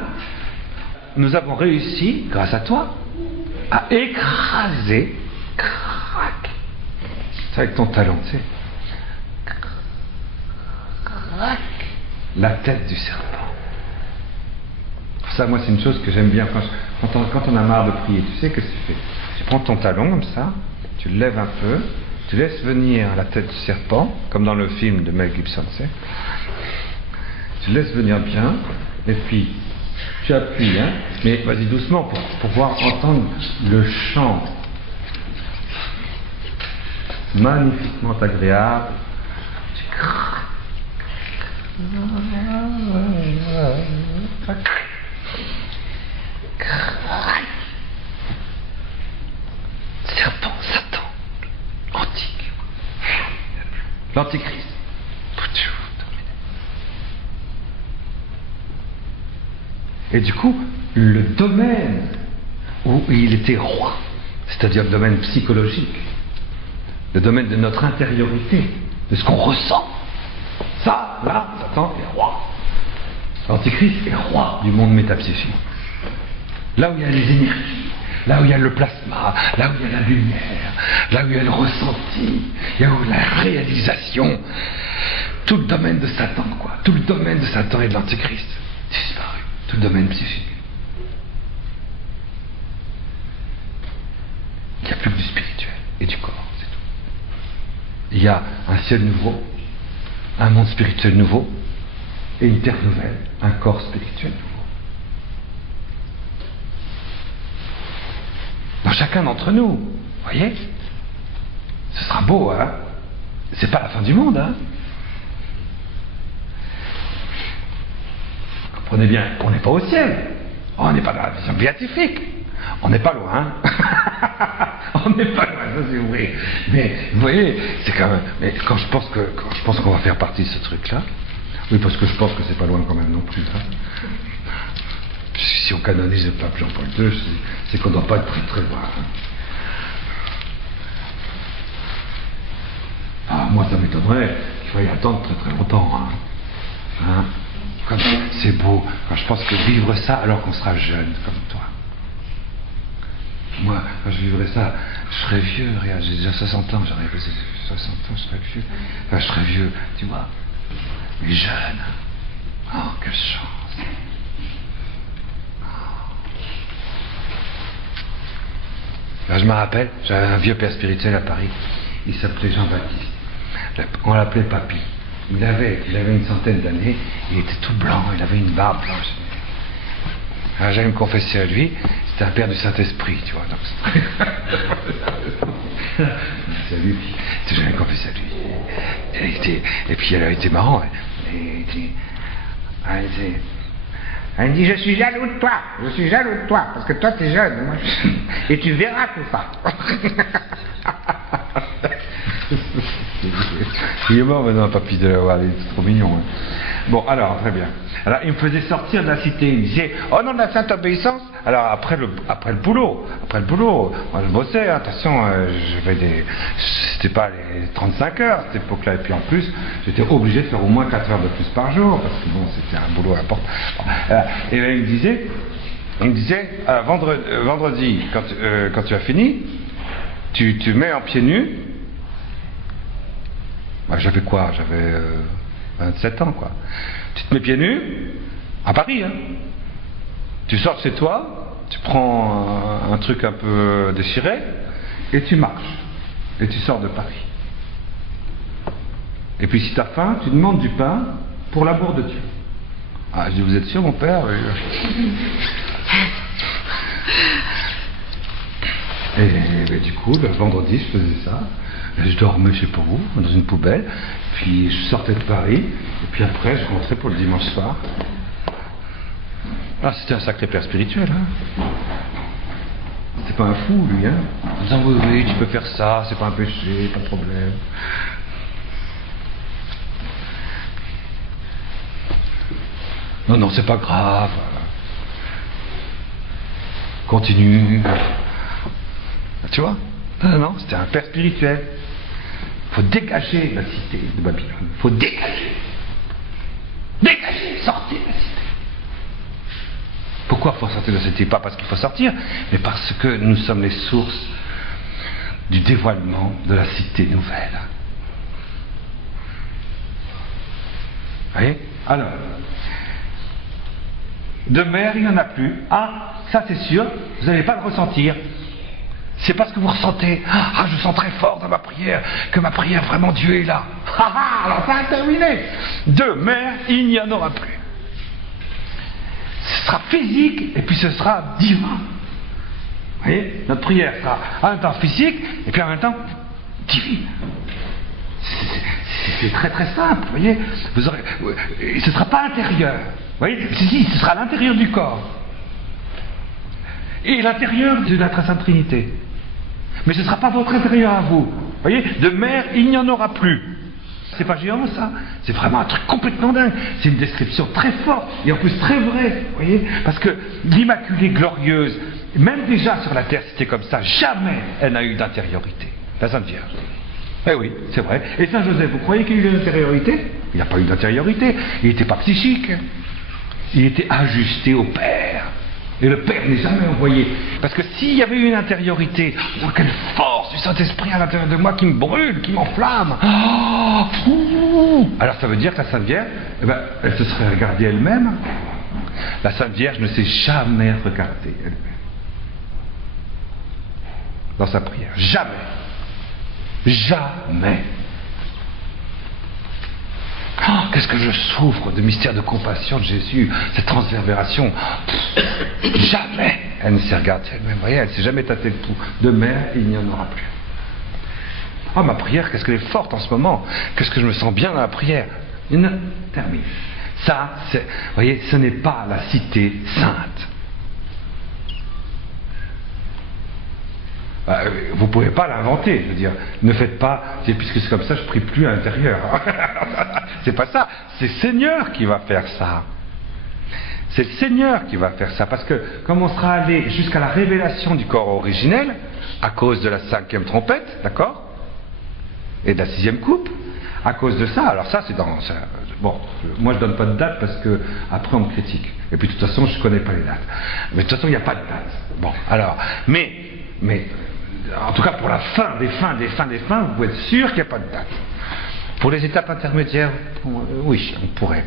Nous avons réussi, grâce à toi, à écraser, crac, c'est avec ton talon, tu sais, crac, la tête du serpent. Ça, moi, c'est une chose que j'aime bien quand on a marre de prier. Tu sais, qu'est-ce que tu fais? Tu prends ton talon comme ça, tu le lèves un peu, tu laisses venir la tête du serpent, comme dans le film de Mel Gibson, tu sais. Tu le laisses venir bien, Et puis, tu appuies, hein, mais vas-y doucement pour pouvoir entendre le chant magnifiquement agréable. Serpent, Satan, antique, l'antichrist. Et du coup, le domaine où il était roi, c'est-à-dire le domaine psychologique, le domaine de notre intériorité, de ce qu'on ressent, ça, là, Satan est roi. L'antichrist est roi du monde métapsychique. Là où il y a les énergies, là où il y a le plasma, là où il y a la lumière, là où il y a le ressenti, là où il y a la réalisation, tout le domaine de Satan, quoi. Tout le domaine de Satan et de l'antichrist disparu. Tout le domaine psychique. Il n'y a plus que du spirituel et du corps, c'est tout. Il y a un ciel nouveau, un monde spirituel nouveau et une terre nouvelle, un corps spirituel nouveau. Dans chacun d'entre nous, vous voyez, ce sera beau, hein? C'est pas la fin du monde, hein? Comprenez bien, on n'est pas au ciel, on n'est pas dans la vision béatifique, on n'est pas loin, on n'est pas loin, ça c'est vrai. Mais vous voyez, c'est quand même. Mais quand je pense qu'on va faire partie de ce truc-là, oui, parce que je pense que c'est pas loin quand même non plus. Hein. Si on canonise le pape Jean-Paul II, c'est qu'on ne doit pas être très très loin. Hein. Ah, moi ça m'étonnerait qu'il faille attendre très très longtemps. Hein. Hein? Comme c'est beau. Quand je pense que vivre ça alors qu'on sera jeune comme toi. Moi, quand je vivrais ça, je serais vieux. Regarde, j'ai déjà 60 ans. J'aurais 60 ans, je serais vieux. Enfin, je serais vieux, tu vois. Mais jeune. Oh, quelle chance. Là, je me rappelle, j'avais un vieux père spirituel à Paris. Il s'appelait Jean-Baptiste. On l'appelait Papy. Il avait une centaine d'années, il était tout blanc, il avait une barbe blanche. Alors j'allais me confesser à lui, c'était un père du Saint-Esprit, tu vois. Donc c'est lui, j'allais me confesser à lui. Et puis elle a été marrant. Elle me dit, je suis jaloux de toi, parce que toi t'es jeune, moi, et tu verras tout ça. Il est mort maintenant, Papy de la Walle, c'est trop mignon. Hein. Bon, alors, très bien. Alors, il me faisait sortir de la cité. Il me disait, oh non, de la sainte obéissance. Alors, après le boulot, moi, je bossais, hein, attention, c'était pas les 35 heures à cette époque-là. Et puis en plus, j'étais obligé de faire au moins 4 heures de plus par jour, parce que bon, c'était un boulot important. Bon, et là, il me disait, vendredi, quand tu as fini, tu mets en pieds nus. Bah, j'avais quoi? J'avais 27 ans, quoi. Tu te mets pieds nus, à Paris, hein. Tu sors de chez toi, tu prends un truc un peu déchiré, et tu marches. Et tu sors de Paris. Et puis si tu as faim, tu demandes du pain pour l'amour de Dieu. Ah, je dis, vous êtes sûr, mon père? Et du coup, le vendredi, je faisais ça. Je dormais, je sais pas où, dans une poubelle. Puis je sortais de Paris. Et puis après, je rentrais pour le dimanche soir. Ah, c'était un sacré père spirituel. Hein. C'est pas un fou, lui. Hein. En disant, oui, tu peux faire ça, c'est pas un péché, pas de problème. Non, c'est pas grave. Continue. Tu vois? Non, c'était un père spirituel. Il faut dégager la cité de Babylone. Il faut dégager. Dégager, sortir de la cité. Pourquoi il faut sortir de la cité? Pas parce qu'il faut sortir, mais parce que nous sommes les sources du dévoilement de la cité nouvelle. Vous voyez? Alors, de mer, il n'y en a plus. Ah, ça c'est sûr, vous n'allez pas le ressentir. C'est parce que vous ressentez, ah, je sens très fort dans ma prière, que ma prière, vraiment, Dieu est là. Ah, alors ça a terminé. De mer, il n'y en aura plus. sera physique et puis ce sera divin. Vous voyez, notre prière sera en même temps physique et puis en même temps divine. C'est très très simple, vous voyez. Ce ne sera pas intérieur. Vous voyez, si, ce sera l'intérieur du corps. Et l'intérieur de la Très Sainte Trinité. Mais ce ne sera pas votre intérieur à vous. Vous voyez, de mère, il n'y en aura plus. C'est pas géant ça. C'est vraiment un truc complètement dingue. C'est une description très forte et en plus très vraie. Vous voyez, parce que l'Immaculée Glorieuse, même déjà sur la terre, c'était comme ça. Jamais elle n'a eu d'intériorité. La Sainte Vierge. Eh oui, c'est vrai. Et Saint Joseph, vous croyez qu'il a eu de l'intériorité? Il n'a pas eu d'intériorité. Il n'était pas psychique. Il était ajusté au Père. Et le Père n'est jamais envoyé. Parce que s'il y avait eu une intériorité, oh, quelle force du Saint-Esprit à l'intérieur de moi qui me brûle, qui m'enflamme. Oh, alors ça veut dire que la Sainte Vierge, eh ben, elle se serait regardée elle-même. La Sainte Vierge ne s'est jamais regardée elle-même. Dans sa prière. Jamais. Jamais. Oh, qu'est-ce que je souffre de mystère de compassion de Jésus, cette transverbération. Jamais elle ne s'est regardée elle-même. Vous voyez, elle ne s'est jamais tâtée le pouls. De mère, il n'y en aura plus. Oh, ma prière, qu'est-ce qu'elle est forte en ce moment. Qu'est-ce que je me sens bien dans la prière. Termine. Ça, vous voyez, ce n'est pas la cité sainte. Vous ne pouvez pas l'inventer, je veux dire. Ne faites pas, puisque c'est comme ça, je ne prie plus à l'intérieur. C'est pas ça. C'est le Seigneur qui va faire ça. C'est le Seigneur qui va faire ça. Parce que, comme on sera allé jusqu'à la révélation du corps originel, à cause de la 5e trompette, d'accord, et de la 6e coupe, à cause de ça, alors ça, c'est dans... Bon, moi je donne pas de date parce que après on me critique. Et puis de toute façon, je connais pas les dates. Mais de toute façon, il n'y a pas de date. Bon, alors, mais en tout cas pour la fin des fins, vous pouvez être sûr qu'il n'y a pas de date. Pour les étapes intermédiaires, oui, on pourrait.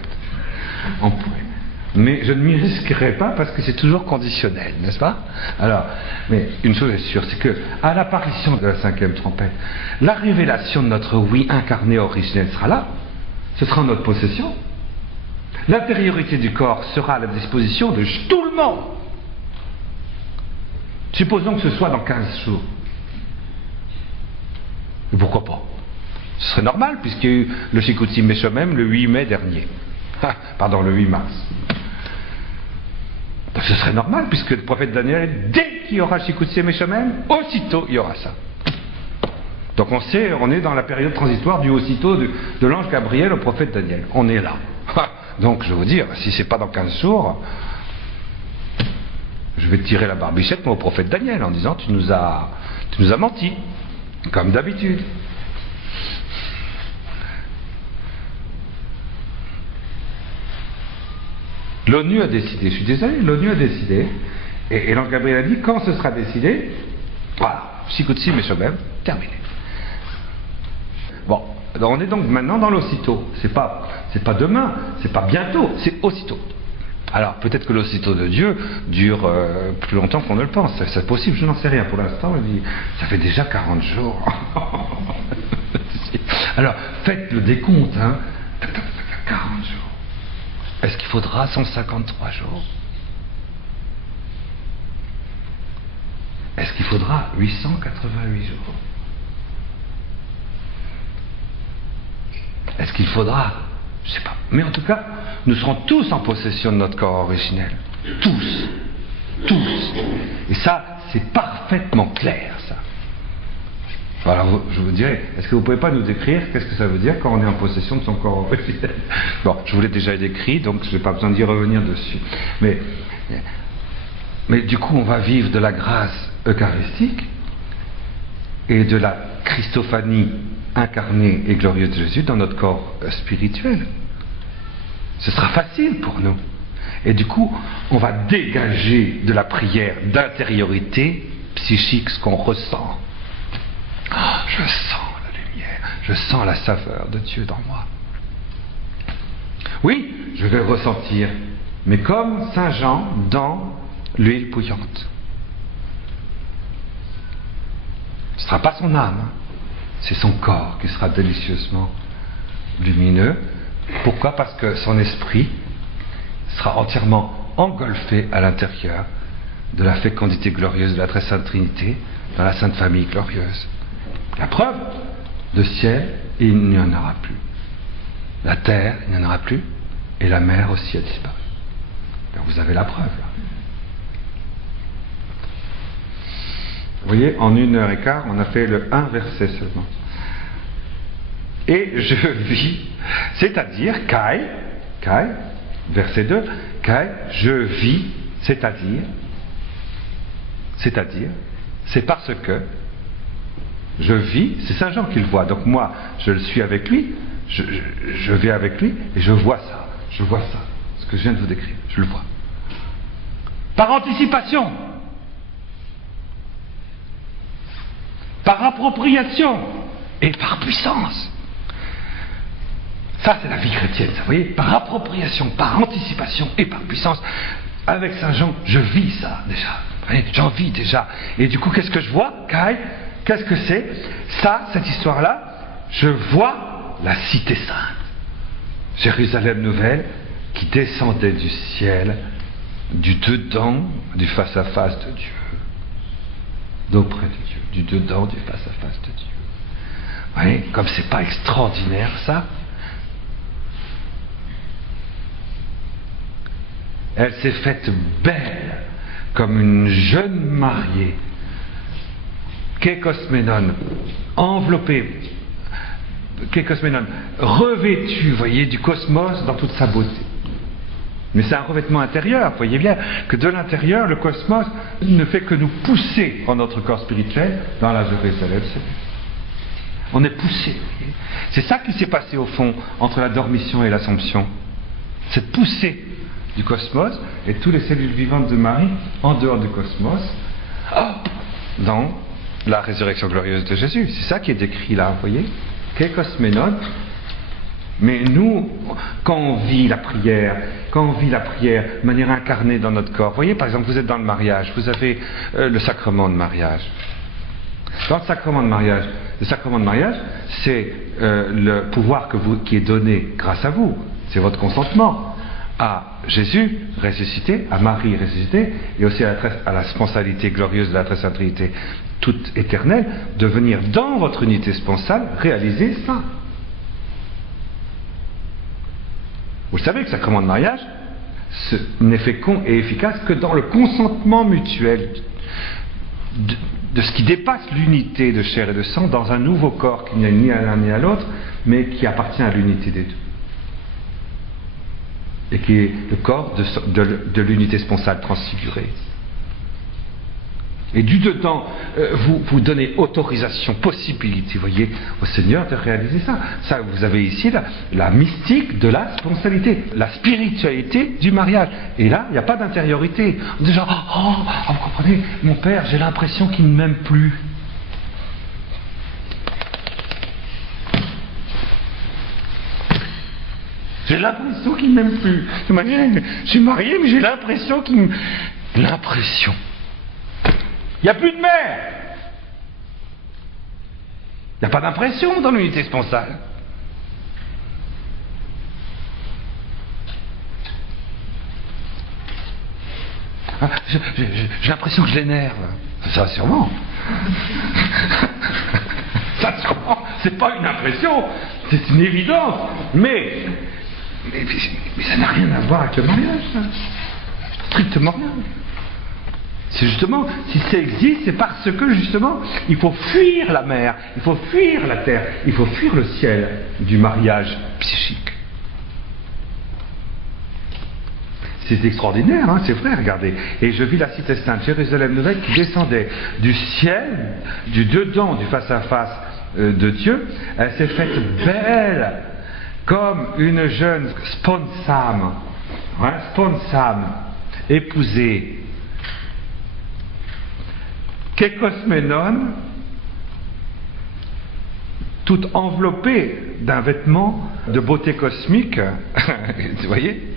Mais je ne m'y risquerai pas parce que c'est toujours conditionnel, n'est-ce pas? Alors, mais une chose est sûre, c'est que à l'apparition de la 5e trompette, la révélation de notre oui incarné originel sera là. Ce sera en notre possession. L'intériorité du corps sera à la disposition de tout le monde. Supposons que ce soit dans 15 jours. Et pourquoi pas? Ce serait normal, puisqu'il y a eu le Shikutim Meshomem le 8 mai dernier. Pardon, le 8 mars. Donc ce serait normal, puisque le prophète Daniel, dès qu'il y aura Shikutim Meshomem, aussitôt il y aura ça. Donc on est dans la période transitoire du aussitôt de l'ange Gabriel au prophète Daniel. On est là. Donc je vais vous dire, si c'est pas dans 15 jours... Je vais tirer la barbichette, moi, au prophète Daniel, en disant tu nous as menti, comme d'habitude. L'ONU a décidé, je suis désolé, l'ONU a décidé, et l'ange Gabriel a dit quand ce sera décidé, voilà, Shikutim et Shomem, terminé. Bon, on est donc maintenant dans l'aussitôt. C'est pas demain, c'est pas bientôt, c'est aussitôt. Alors, peut-être que l'aussitôt de Dieu dure plus longtemps qu'on ne le pense. C'est possible, je n'en sais rien pour l'instant. Ça fait déjà 40 jours. Alors, faites le décompte, hein. 40 jours. Est-ce qu'il faudra 153 jours? Est-ce qu'il faudra 888 jours? Est-ce qu'il faudra... Je sais pas. Mais en tout cas, nous serons tous en possession de notre corps originel. Tous. Tous. Et ça, c'est parfaitement clair, ça. Alors, je vous dirais, est-ce que vous ne pouvez pas nous décrire qu'est-ce que ça veut dire quand on est en possession de son corps originel? Bon, je vous l'ai déjà décrit, donc je n'ai pas besoin d'y revenir dessus. Mais du coup, on va vivre de la grâce eucharistique et de la Christophanie incarné et glorieux de Jésus dans notre corps spirituel. Ce sera facile pour nous. Et du coup, on va dégager de la prière d'intériorité psychique ce qu'on ressent. Oh, je sens la lumière, je sens la saveur de Dieu dans moi. Oui, je vais le ressentir, mais comme Saint Jean dans l'huile bouillante. Ce ne sera pas son âme, c'est son corps qui sera délicieusement lumineux. Pourquoi? Parce que son esprit sera entièrement engolfés à l'intérieur de la fécondité glorieuse de la très sainte Trinité, dans la Sainte Famille glorieuse. La preuve, le ciel, il n'y en aura plus. La terre, il n'y en aura plus, et la mer aussi a disparu. Alors vous avez la preuve, là. Vous voyez, en 1h15, on a fait le 1 verset seulement. Et je vis, c'est-à-dire, Kai, verset 2, Kai, je vis, c'est-à-dire, c'est parce que je vis, c'est Saint Jean qui le voit, donc moi, je le suis avec lui, je vais avec lui, et je vois ça, ce que je viens de vous décrire, je le vois. Par anticipation, par appropriation, et par puissance. Ça, c'est la vie chrétienne, ça, vous voyez, par appropriation, par anticipation et par puissance. Avec Saint Jean, je vis ça déjà. Vous voyez, j'en vis déjà. Et du coup, qu'est-ce que je vois, Kai? Qu'est-ce que c'est? Ça, cette histoire-là, je vois la cité sainte. Jérusalem nouvelle, qui descendait du ciel, du dedans, du face-à-face de Dieu. D'auprès de Dieu. Du dedans, du face-à-face de Dieu. Vous voyez, comme c'est pas extraordinaire, ça? Elle s'est faite belle, comme une jeune mariée, Kékosménon, enveloppée, Kékosménon, revêtue, vous voyez, du cosmos dans toute sa beauté. Mais c'est un revêtement intérieur, vous voyez bien, que de l'intérieur, le cosmos ne fait que nous pousser en notre corps spirituel dans la Jérusalem. On est poussé. C'est ça qui s'est passé au fond entre la dormition et l'Assomption. Cette poussée du cosmos et toutes les cellules vivantes de Marie en dehors du cosmos, hop, dans la résurrection glorieuse de Jésus. C'est ça qui est décrit là, vous voyez, Kékosménon. Mais nous, quand on vit la prière de manière incarnée dans notre corps, vous voyez, par exemple, vous êtes dans le mariage, vous avez le sacrement de mariage. Dans le sacrement de mariage, c'est le pouvoir qui est donné grâce à vous, c'est votre consentement à Jésus ressuscité, à Marie ressuscitée, et aussi à la sponsalité glorieuse de la Très Sainte Trinité toute éternelle, de venir dans votre unité sponsale réaliser ça. Vous savez que le sacrement de mariage n'est fécond et efficace que dans le consentement mutuel de ce qui dépasse l'unité de chair et de sang dans un nouveau corps qui n'est ni à l'un ni à l'autre, mais qui appartient à l'unité des deux. Et qui est le corps de l'unité sponsale transfigurée. Et du dedans, vous donnez autorisation, possibilité, vous voyez, au Seigneur de réaliser ça. Ça, vous avez ici la mystique de la sponsalité, la spiritualité du mariage. Et là, il n'y a pas d'intériorité. Déjà, vous comprenez, mon père, j'ai l'impression qu'il ne m'aime plus. J'ai l'impression qu'il ne m'aime plus. Je suis marié, mais j'ai l'impression qu'il me... L'impression. Il n'y a plus de mère. Il n'y a pas d'impression dans l'unité sponsale. J'ai l'impression que je l'énerve. Ça, sûrement. Ça, sûrement. C'est pas une impression, c'est une évidence. Mais ça n'a rien à voir avec le mariage, ça. Strictement rien. C'est justement, si ça existe, c'est parce que justement, il faut fuir la mer, il faut fuir la terre, il faut fuir le ciel du mariage psychique. C'est extraordinaire, hein, c'est vrai, regardez. Et je vis la cité sainte, Jérusalem nouvelle, qui descendait du ciel, du dedans, du face-à-face de Dieu. Elle s'est faite belle, comme une jeune sponsam, épousée. Kékosménon, toute enveloppée d'un vêtement de beauté cosmique, vous voyez,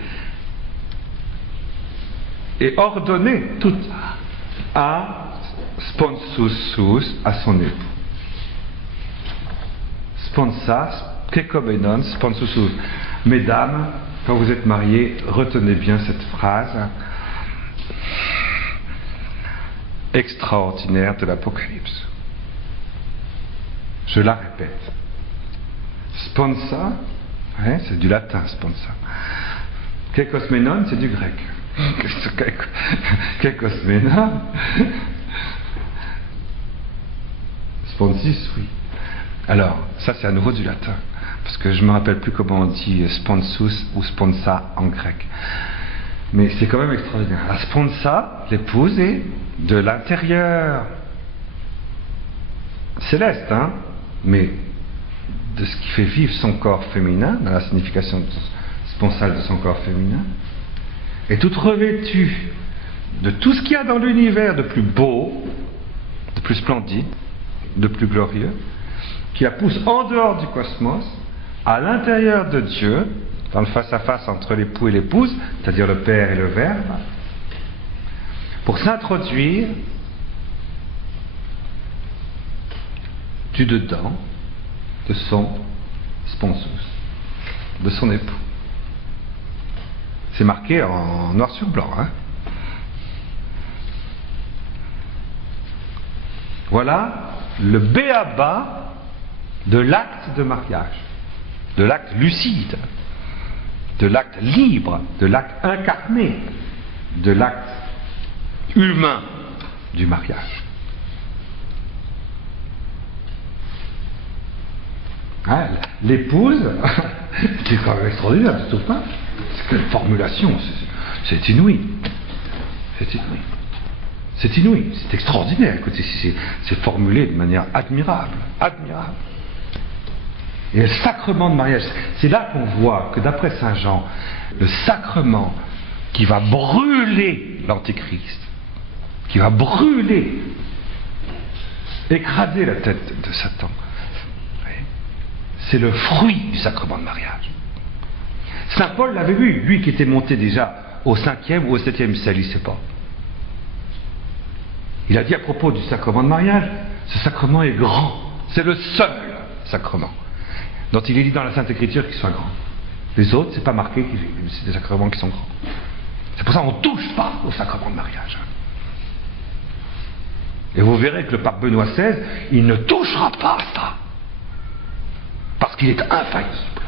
et ordonnée toute à sponsus, à son époux. Sponsas, Kékoménon, sponsus. Mesdames, quand vous êtes marié, retenez bien cette phrase extraordinaire de l'Apocalypse. Je la répète. Sponsa, hein, c'est du latin, sponsa. Kekosmenon, c'est du grec. Kekosmenon. Sponsis, oui. Alors, ça c'est à nouveau du latin. Parce que je ne me rappelle plus comment on dit sponsus ou sponsa en grec. Mais c'est quand même extraordinaire. La sponsa, l'épouse, est de l'intérieur. Céleste, hein, mais de ce qui fait vivre son corps féminin, dans la signification sponsale de son corps féminin, est toute revêtue de tout ce qu'il y a dans l'univers de plus beau, de plus splendide, de plus glorieux, qui la pousse en dehors du cosmos, à l'intérieur de Dieu, dans le face-à-face entre l'époux et l'épouse, c'est-à-dire le Père et le Verbe, pour s'introduire du dedans de son sponsus, de son époux. C'est marqué en noir sur blanc, hein. Voilà le b.a.-ba de l'acte de mariage, de l'acte lucide, de l'acte libre, de l'acte incarné, de l'acte humain du mariage. Hein, l'épouse, c'est quand même extraordinaire, tu trouves pas? Quelle formulation, c'est inouï. C'est inouï. C'est inouï, c'est extraordinaire. Écoutez, c'est formulé de manière admirable, admirable. Et le sacrement de mariage, c'est là qu'on voit que d'après Saint Jean, le sacrement qui va brûler l'Antéchrist, qui va brûler, écraser la tête de Satan, c'est le fruit du sacrement de mariage. Saint Paul l'avait vu, lui qui était monté déjà au 5e ou au 7e ciel, il ne sait pas. Il a dit à propos du sacrement de mariage, ce sacrement est grand, c'est le seul sacrement dont il est dit dans la Sainte Écriture qu'ils soient grands. Les autres, c'est pas marqué, c'est des sacrements qui sont grands. C'est pour ça qu'on ne touche pas au sacrement de mariage. Et vous verrez que le pape Benoît XVI, il ne touchera pas à ça. Parce qu'il est infaillible.